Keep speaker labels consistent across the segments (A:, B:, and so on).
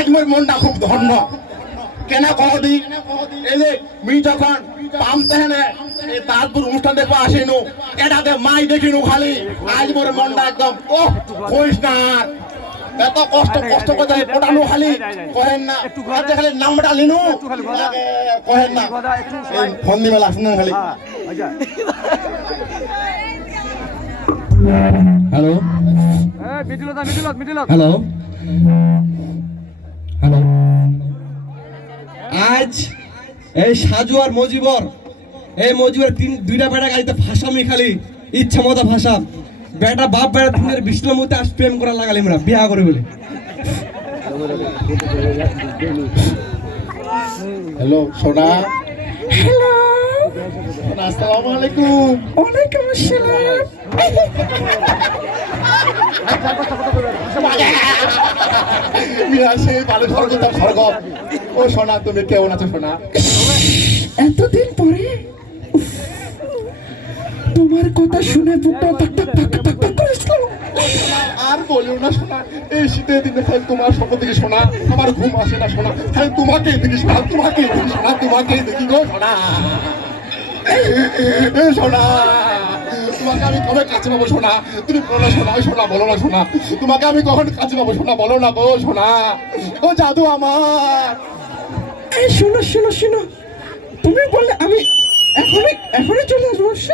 A: আজ মোর মনটা খুব ধন্য। কেন কহদি এই যে মি যখন পাম তেহেনে এই তারপুর অনুষ্ঠান দেখব আসিনু এটাতে মাই দেখিনু খালি আজ মোর মনটা একদম ও কইস না এত কষ্ট কষ্ট করে পড়ানো খালি কহেন না। আজ যে খালি নামটা লিনু কহেন না। এই ফোন দিবে লাগছে না খালি। হ্যালো। Hello hello. আজ এই সাজু আর মজিবর এই মজিবর তিন দুইটা বেটা গাড়িতে ভাষামি খালি ইচ্ছা মতো ভাষা বেটা বাপ বেটা দিনের বিষ্ণুর মধ্যে আজ প্রেম করা লাগালি আমরা বিয়া করে বলে। হ্যালো সোনা। হ্যালো। আসসালামু আলাইকুম। ওয়ালাইকুম আসসালাম। স্বর্গ। ও সোনা তুমি কেমন আছো সোনা?
B: এতদিন পরে তোমার কথা শুনে বুকটা টাক টাক টাক টাক টাক করেছিল
A: আর বলিও না শোনা এই শীতের দিনে খালি তোমার স্বপ্ন দেখি শোনা আমার ঘুম আসে না শোনা খালি তোমাকেই দেখি শোনা তোমাকেই দেখি শোনা তোমাকেই দেখি গো শোনা শোনা তোমাকে আমি কবে কাছে পাবো শোনা তুমি বলো না শোনা শোনা বলো না শোনা তোমাকে আমি কখন কাছে পাবো শোনা বলো না গো শোনা ও জাদু আমার।
B: এই শোনো শোনো শোনো। তুমি বললে আমি এখনই এখনই চলে আসব?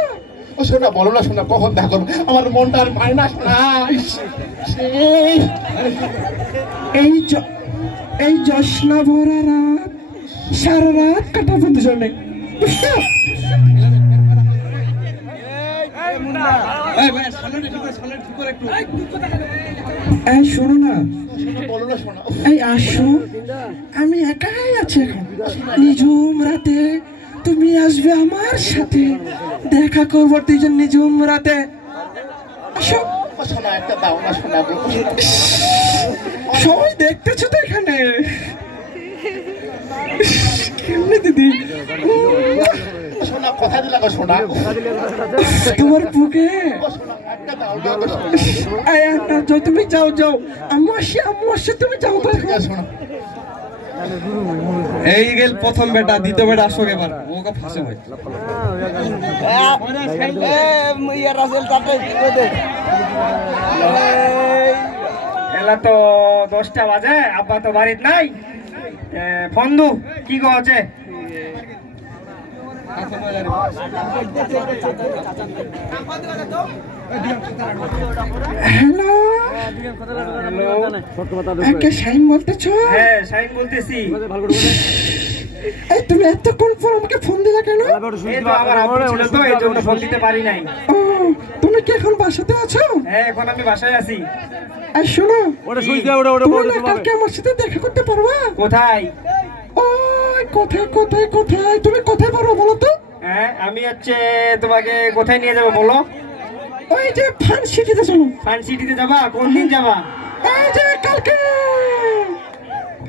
A: ও শোনা বলো না শোনা কখন দেখো আমার মনটা আর পায় না শোনা
B: এই এই জশনা ভরা রাত সারা রাত কাটাবো দুজনে? এই শোনো না।
A: বলো না শোনা
B: এই আসো। আমি একাই আছি এখন। নিঝুম রাতে তুমি আসবে আমার সাথে। দেখা করব দুজন নিঝুম রাতে। আসো। সবাই দেখতেছো তো এখানে? কেমনে দিদি?
A: শোনা কথা দিলা গো শোনা।
B: তোমার বুকে? আয় না যাও তুমি যাও যাও। আম্মু আসি তুমি যাও
A: শোনা।
C: এই গেল প্রথম বেটা দ্বিতীয় বেটা আসো এবার। ওকে ফাঁসে ভাই
D: এলা তো দশটা বাজে আব্বা তো বাড়িত নাই। ফন্দু কি কছে
B: হ্যালো একে শাইন বলতেছো?
D: হ্যাঁ শাইন বলতেছি।
B: এই তুমি এতক্ষণ পর আমাকে ফোন দিলা কেন?
D: ফোন দিতে পারি নাই।
B: তুমি কি এখন বাসাতে আছো?
D: হ্যাঁ এখন আমি বাসায় আছি।
B: আর শোনো
E: ওটা সুইচ
B: কালকে আমার সাথে দেখা করতে পারবা?
D: কোথায়?
B: ওই কোথায় কোথায় কোথায়? তুমি কোথায় পারো বলো তো?
D: হ্যাঁ আমি হচ্ছে তোমাকে কোথায় নিয়ে যাব বলো?
B: ওই যে ফান সিটিতে চলো।
D: ফান সিটিতে যাবা? কোন দিন যাবা?
B: এই যে কালকে!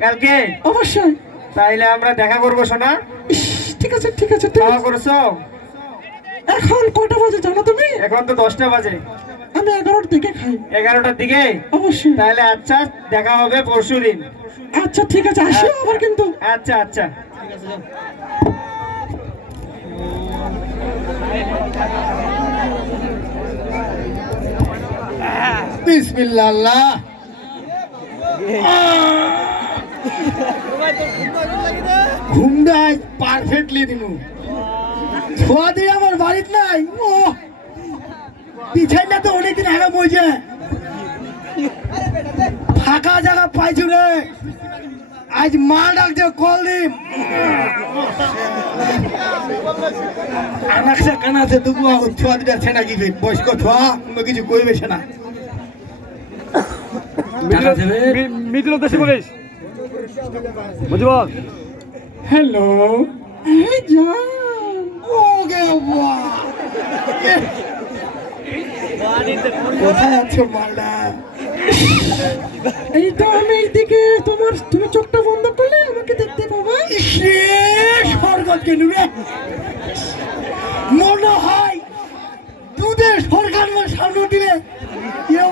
D: কালকে?
B: অবশ্যই।
D: তাইলে আমরা দেখা করব শোনা
B: ইস, ঠিক আছে ঠিক আছে আছে।
D: করছ?
B: এখন কয়টা বাজে জানো তুমি?
D: এখন তো দশটা বাজে।
B: আমি এগারোটার দিকে খাই।
D: এগারোটার দিকে?
B: অবশ্যই।
D: তাহলে আচ্ছা দেখা হবে পরশু দিন
B: আচ্ছা ঠিক আছে আসো আবার কিন্তু।
D: আচ্ছা আচ্ছা।
A: বিসমিল্লাহ। ঘুমটা পারফেক্টলি দিনু। ছোয়া দিয়ে আমার বাড়িত নাই। ও পিছাইটা তো অনেকদিন আগে বইছে। ফাঁকা জায়গা পাইছু রে। আজ মা ডাকছে কল দিম আনাকসে কানাছে দুবু ছোয়া দিটা ছেনা কি বয়স্ক ছোয়া কোনো কিছু কইবে না
E: মিডিল দেশে বলিস বুঝব
B: হ্যালো। এই জান।
A: ওগে বাহ কোথায় আছো মালদা?
B: এই তো আমি এইদিকে তোমার তুমি চোখটা বন্ধ করলে আমাকে দেখতে পাবা।
A: স্বর্গত কেন মনে হয় দুধের সরকার সামনে দিলে। ইয়ে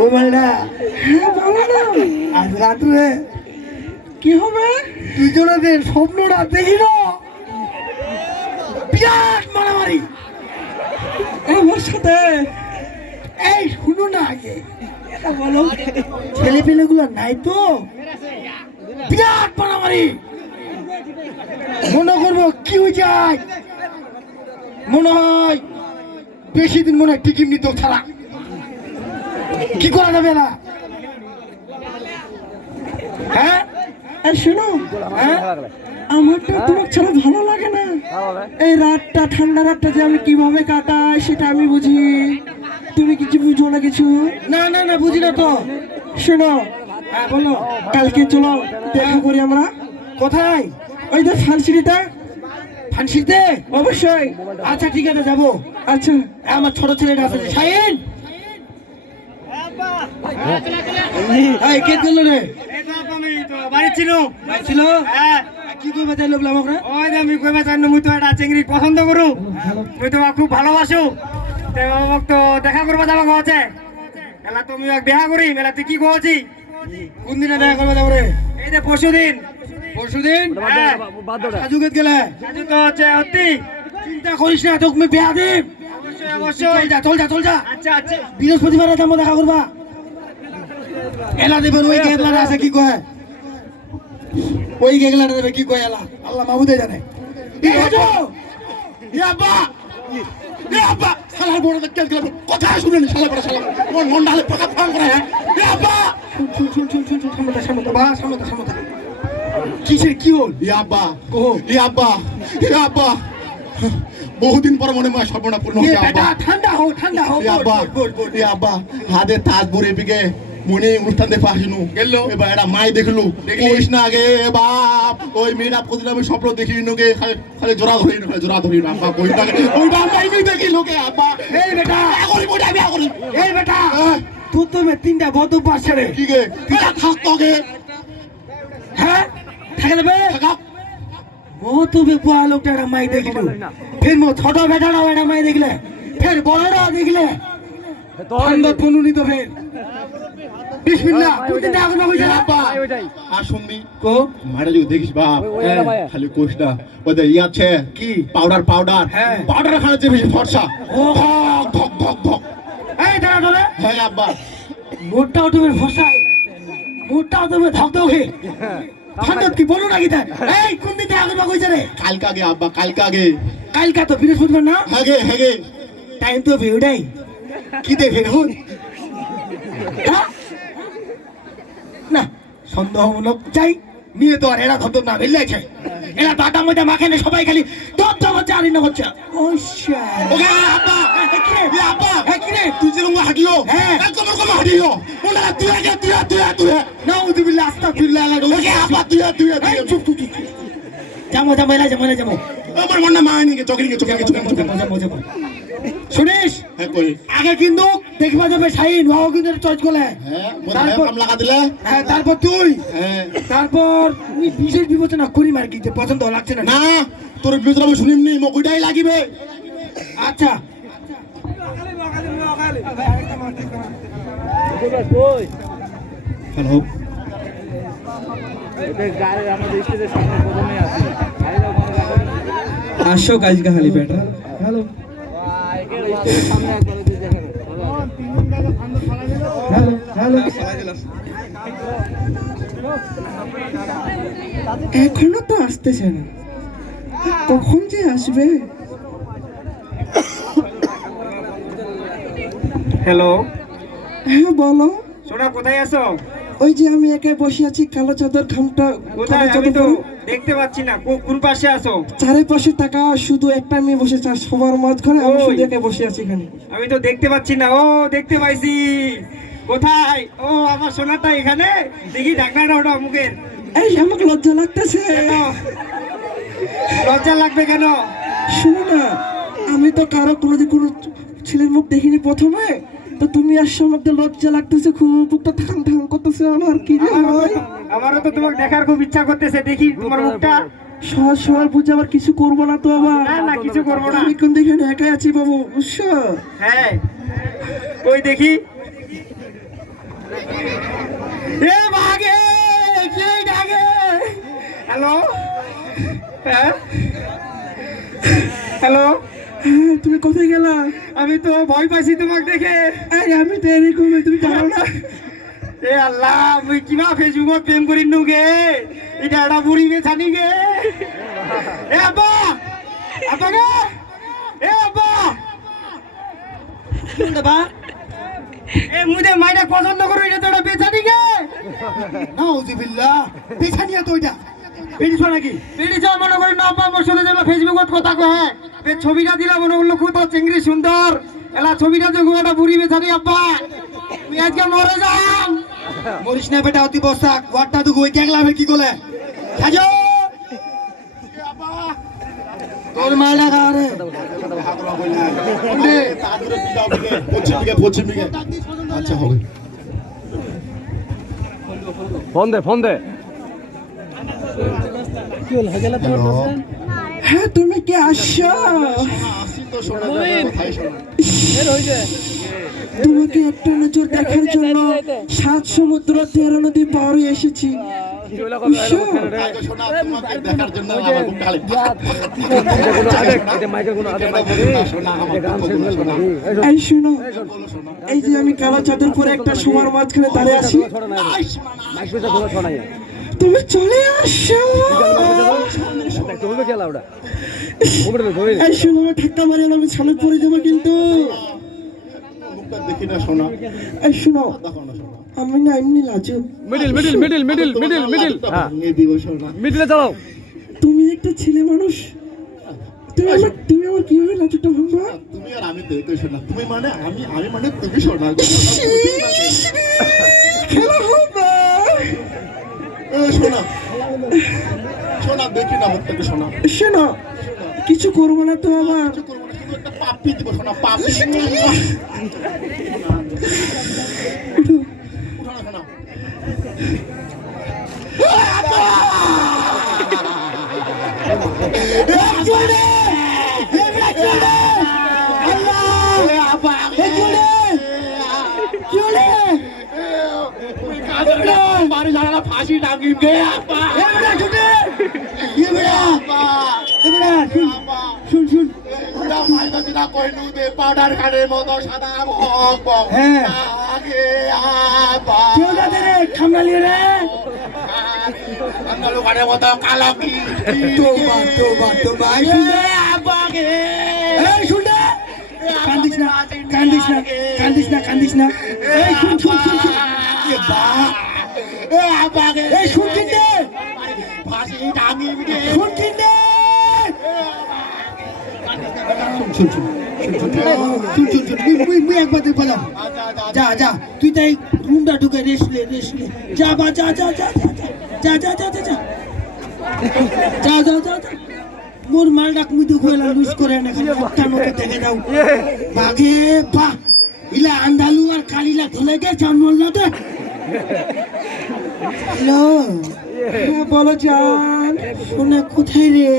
A: ও মালদা।
B: হ্যাঁ বলো না।
F: আজ রাত্রে কি হবে? দুজনের স্বপ্নটা দেখি না। বিরাট মারামারি। আমার সাথে। এই, শুনো না আগে। এটা বলো ছেলে নাই তো? বিরাট মারামারি। মনে করব কি মনে হয় বেশি দিন মনে হয় টিকিট নিতেও ছাড়া। কি করা যাবে না? হ্যাঁ? শোনো হ্যাঁ? আমারটা তোমার ছাড়া ভালো লাগে না। এই রাতটা, ঠান্ডা রাতটা যে আমি কীভাবে কাটাই, সেটা আমি বুঝি। তুমি কিছু বুঝো না কিছু? না না না বুঝি না তো। শোনো। হ্যাঁ বলো। কালকে চলো দেখা করি আমরা। কোথায়? ওই যে ফানসিটিটা ফানসিতে অবশ্যই। আচ্ছা ঠিক আছে যাব। আচ্ছা। আমার ছোট ছেলেটা আছে। শাহিন! এই কে দিল রে?
D: এই তো আমি বাড়ি ছিল
F: ছিল
D: হ্যাঁ।
F: কি কইবা চাইলো বলে আমাকে?
D: ওই যে আমি কইবা চান মুই তো একটা চিংড়ি পছন্দ করু। মুই তো খুব ভালোবাসু। তো দেখা করবা যাবা কছে এলা তুমি দেখা করি মেলা তুই কি কছি
F: কোন দিনে দেখা করবে যাব রে?
D: এই যে পরশু দিন
F: পরশুদিন
D: হ্যাঁ।
F: সাজুকেত গেলে।
D: সাজু তো হচ্ছে অতি।
F: চিন্তা করিস না তোকে বেয়া দেব
D: অবশ্যই অবশ্যই।
F: যা চল যা চল যা।
D: আচ্ছা আচ্ছা।
F: বৃহস্পতিবারে যাব দেখা করবা। এলা দেবেন ওই গেগলাটা আছে কি কয়? ওই গেগলাটা দেবে কি কয় এলা? আল্লাহ মাহমুদে জানে! এ
A: আব্বা এ আব্বা শালার বড় দেখতে গেল কথা শুনেনি শালা বড় শালা। মন ডালে পাকা ফাং করে হ্যাঁ এ আব্বা!
F: শুন শুন শুন শুন শুন সামনে সামনে বা সামনে সামনে কিসের কি হল?
A: এ আব্বা এ আব্বা এ আব্বা। বহুদিন পর মনে হয় সর্বনা পূর্ণ
F: এ
A: হচ্ছে
F: বেটা
A: আব্বা
F: ঠান্ডা হো ঠান্ডা হো
A: এ আব্বা এ আব্বা হাতে তাজ ভরে বিকে মনে অনুষ্ঠান দেখে আসিনু
F: গেলো।
A: এবার একটা মাই দেখলু। কইস না আগে বাপ ওই মেয়েটা প্রতিদিন আমি স্বপ্ন দেখি নোকে খালি জোড়া ধরি না খালি জোড়া ধরি না আব্বা আগে। ওইটা আমি দেখি লোকে আব্বা।
F: এই বেটা।
A: করি
F: এই বেটা।
A: হ্যাঁ,
F: তুই তো মে তিনটা বদ পাশে রে
A: কি গে? তুই
F: হ্যাঁ? থাকে দেবে?
A: থাকা।
F: ও তো বে বুয়া লোকটা একটা মাই দেখল। ফের মো ছোট বেটাটাও একটা মাই দেখলে। ফের বড়রা দেখলে। ঠান্ডা তনুনি তো ফের। বিসমিল্লাহ তুমি তো দেখা
A: আব্বা। আর শুনবি
F: কো
A: মারা যদি দেখিস বাপ হ্যাঁ, খালি কোষ না ওদের ই আছে
F: কি?
A: Powder powder.
F: হ্যাঁ।
A: পাউডার খানে যে বেশি ফর্সা। ধক ধক ধক ধক।
F: এই দাঁড়া ধরে
A: হ্যাঁ আব্বা।
F: মোটটাও তুমি ফসাই মোটটাও তুমি ধক ধক হে। ঠান্ডা কি বলো নাকি তা? এই কোন দিন রে?
A: কালকে আগে আব্বা কালকে আগে।
F: কালকা তো বৃহস্পতিবার না?
A: হেগে হেগে।
F: টাইম তো ভিউডাই কি দেখে হুন? হ্যাঁ? সন্দেহমূলক চাই। নিয়ে তো আর এরা ধর না বেরিয়েছে এরা দাদা মধ্যে মাখানে সবাই খালি দর দর হচ্ছে আর ইন্ন হচ্ছে।
A: ওকে আব্বা
F: কিরে? হ্যাঁ, কিরে?
A: তুই যেরকম হাঁটিও
F: হ্যাঁ।
A: একদম কম হাঁটিও ওনা তুই আগে তুই তুই তুই
F: নাউজুবিল্লাহ আস্তাগফিরুল্লাহ আলা
A: ওকে আব্বা তুই তুই তুই
F: চুপ চুপ চুপ। যাব যাব এলা যাব এলা যাব।
A: আমার মন না চকরি কে চকরি কে চকরি
F: যাব যাব যাব। শুনিস?
A: হ্যাঁ কই?
F: আগে কিন্তু দেখবা যাবে শাহিন ওয়াও কিন্তু চয়েস করলে।
A: হ্যাঁ
F: তারপর-
A: কাম লাগা দিলে
F: হ্যাঁ তারপর তুই।
A: হ্যাঁ।
F: তারপর বিশেষ বিবেচনা করি মার কি যে পছন্দ লাগছে না।
A: না তোর বিবেচনা আমি শুনিমনি মোক ওইটাই লাগিবে।
F: আচ্ছা।
A: হ্যালো
B: আসো। আজকে খালি বেটা
F: এখনও তো আসতেছে না। কখন যে আসবে?
D: হ্যালো
F: হ্যাঁ বলো।
D: সোনা কোথায় আছো?
F: ওই যে আমি একাই বসে আছি কালো চাদর খামটা
D: কোথায়? আমি তো দেখতে পাচ্ছি না। কো- কোন পাশে আছো?
F: চারিপাশে টাকা শুধু একটা মেয়ে বসে আর সবার মাঝখানে আমি। শুধু একাই বসে আছি এখানে।
D: আমি তো দেখতে পাচ্ছি না। ও দেখতে পাইছি। কোথায়? ও আমার সোনাটা এখানে? দেখি ঢাকনাটা ওটা মুখের
F: এই আমাকে লজ্জা লাগতেছে।
D: লজ্জা লাগবে কেন?
F: শুনো না আমি তো কারও কোনোদিন কোনো ছেলের মুখ দেখিনি প্রথমে। তো তুমি আসছো আমাকে লজ্জা লাগতেছে খুব বুকটা ঠাং ঠাং করতেছে আমার কি
D: আমারও তো তোমাকে দেখার খুব ইচ্ছা করতেছে দেখি তোমার মুখটা।
F: সহজ সহজ বুঝে আবার কিছু করব না তো আবার।
D: না কিছু করব না।
F: আমি কোন দেখে একাই আছি বাবু বুঝছ
D: হ্যাঁ। ওই দেখি? এ বাগে কে ডাকে? হ্যালো?
B: হ্যাঁ? হ্যালো? তুমি কোথায় গেলা?
D: আমি তো ভয় পাইছি তোমাকে দেখে।
B: আমি তো এরকম তুমি জানো না।
D: এ আল্লাহ মুই কিবা ফেসবুকত প্রেম করি নো গে? এটা একটা বুড়ি বেছানি গে। এ আব্বা আব্বা গে এ আব্বা।
B: বা
D: এ মুদে মাইনা পছন্দ করো এটা তো একটা বেছানি গে।
B: নাউজুবিল্লাহ পেছানিয়া তো এটা
D: পেডিছ নাকি? পেডিছ মনে করি না আব্বা মোর সাথে যেগুলো ফেসবুকত কথা এ ছবিটা দিলাম ওগুলো খুব চিংড়ি সুন্দর। এলা ছবিটা যখন একটা বুড়ি বেচারি আব্বা তুই আজকে মরে যাম
B: মরিস না বেটা অতি বসা ওয়াটটা তো গই ক্যাংলাবে কি কলে খাজো তোর
A: মালা গারে পশ্চিম দিকে আচ্ছা হবে।
E: ফোন দে ফোন দে।
A: কি হল
B: হ্যাঁ তুমি কি আসছো? তোমাকে একটা নজর দেখার জন্য সাত সমুদ্র, তেরো নদী পাহাড়ে এসেছি। এই যে আমি কালা চাদর পরে একটা সময়ের মাঝখানে দাঁড়িয়ে আছি। তুমি চলে আসো। ঠাক্কা মারে আমি ছালে পরে যাব কিন্তু। তুমি একটা ছেলে মানুষ। তুমি আমার তুমি আমার কীভাবে
A: তুমি আর আমি শোনা। তুমি মানে আমি মানে তুমি শোনা।
B: খেলা হবে।
A: শোনা। শোনা দেখি না মুখটাকে শোনা।
B: শোনা কিছু করব না তো আমার
A: পাপ্পি দিব শোনা পাপ্পি শোনা শোনা বাড়ি জানা ফাঁসি টাঙ্গিম গে আপা শুন শুন মাইকা দিনা কইনু দে পাউডার কানের মতো সাদা ভক ভক
D: হ্যাঁ।
A: আগে আপা
D: কেউ যাতে রে খামনালি রে
A: আঙ্গালু কানের মতো কালো কি
B: তোবা তোবা তোবা
A: আপাকে
D: এই শুন কান্দিস না কান্দিস না কান্দিস না কান্দিস না এই শুন শুন শুন শুন
A: বা এ আপাকে
D: এই শুন শুন
B: শুন শুন মুই যা যা তুই তাই রুমটা ঢুকে রেস্ট নে রেস্ট নে যা বা যা যা যা যা যা যা যা যা যা যা যা যা মোর মালডাক মুই দুঃখ লুজ করে না খালি দেখে দাও বাঘে বা ইলা আন্দালু আর কালিলা ধুলে গে জন্মল না তো হ্যালো হ্যাঁ বলো জান। শোনা কোথায় রে?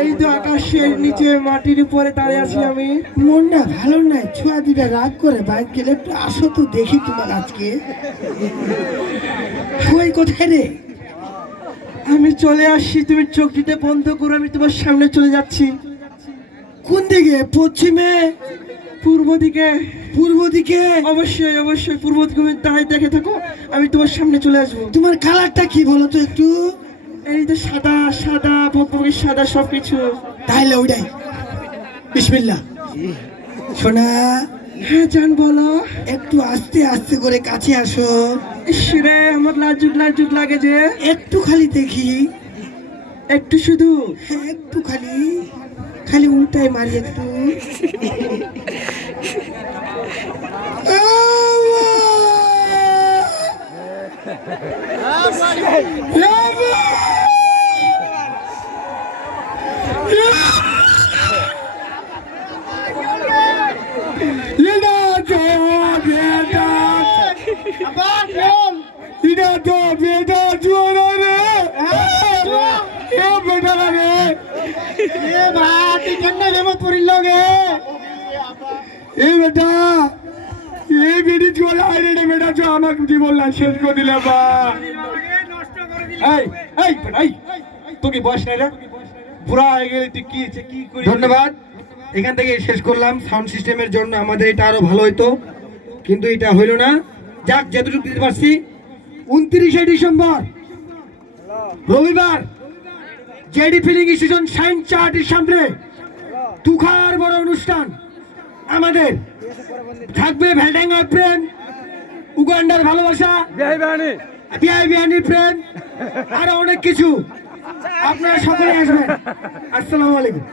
B: এই তো আকাশের নিচে মাটির উপরে দাঁড়িয়ে আছি আমি। মনটা ভালো নাই ছোঁয়া দিটা রাগ করে বাইক গেলে একটু আসো তো দেখি তোমার আজকে। কই কোথায় রে? আমি চলে আসছি তুমি চোখ দিতে বন্ধ করো আমি তোমার সামনে চলে যাচ্ছি। কোন দিকে? পশ্চিমে? পূর্ব দিকে। পূর্ব দিকে। অবশ্যই অবশ্যই পূর্ব দিকে দাঁড়াই দেখে থাকো। আমি তোমার সামনে চলে আসব। তোমার কালারটা কি বলো তো একটু? এই তো সাদা সাদা ভকভকে সাদা সবকিছু। তাহলে ওইটাই। বিসমিল্লাহ। শোনা হ্যাঁ জান বলো। একটু আস্তে আস্তে করে কাছে আসো। রে আমার লাজুক লাজুক লাগে যে। একটু খালি দেখি। একটু শুধু। হ্যাঁ একটু খালি।
F: కలి ఉంటాయి మరి ఎత్తు ধন্যবাদ। এখান থেকে শেষ করলাম। সাউন্ড সিস্টেমের জন্য আমাদের এটা আরও ভালো হইতো। কিন্তু এটা হইল না। যাক, যতটুকু দিতে পারছি। উনত্রিশে ডিসেম্বর, রবিবার, জেডি ফিলিং স্টেশন, সাইন চার্টের সামনে। তুখার বড় অনুষ্ঠান আমাদের। থাকবে ভ্যালডাঙ্গা প্রেম উগান্ডার ভালোবাসা বিআই বিহানি প্রেম আরও অনেক কিছু। আপনারা সকলে আসবেন। আসসালামু আলাইকুম।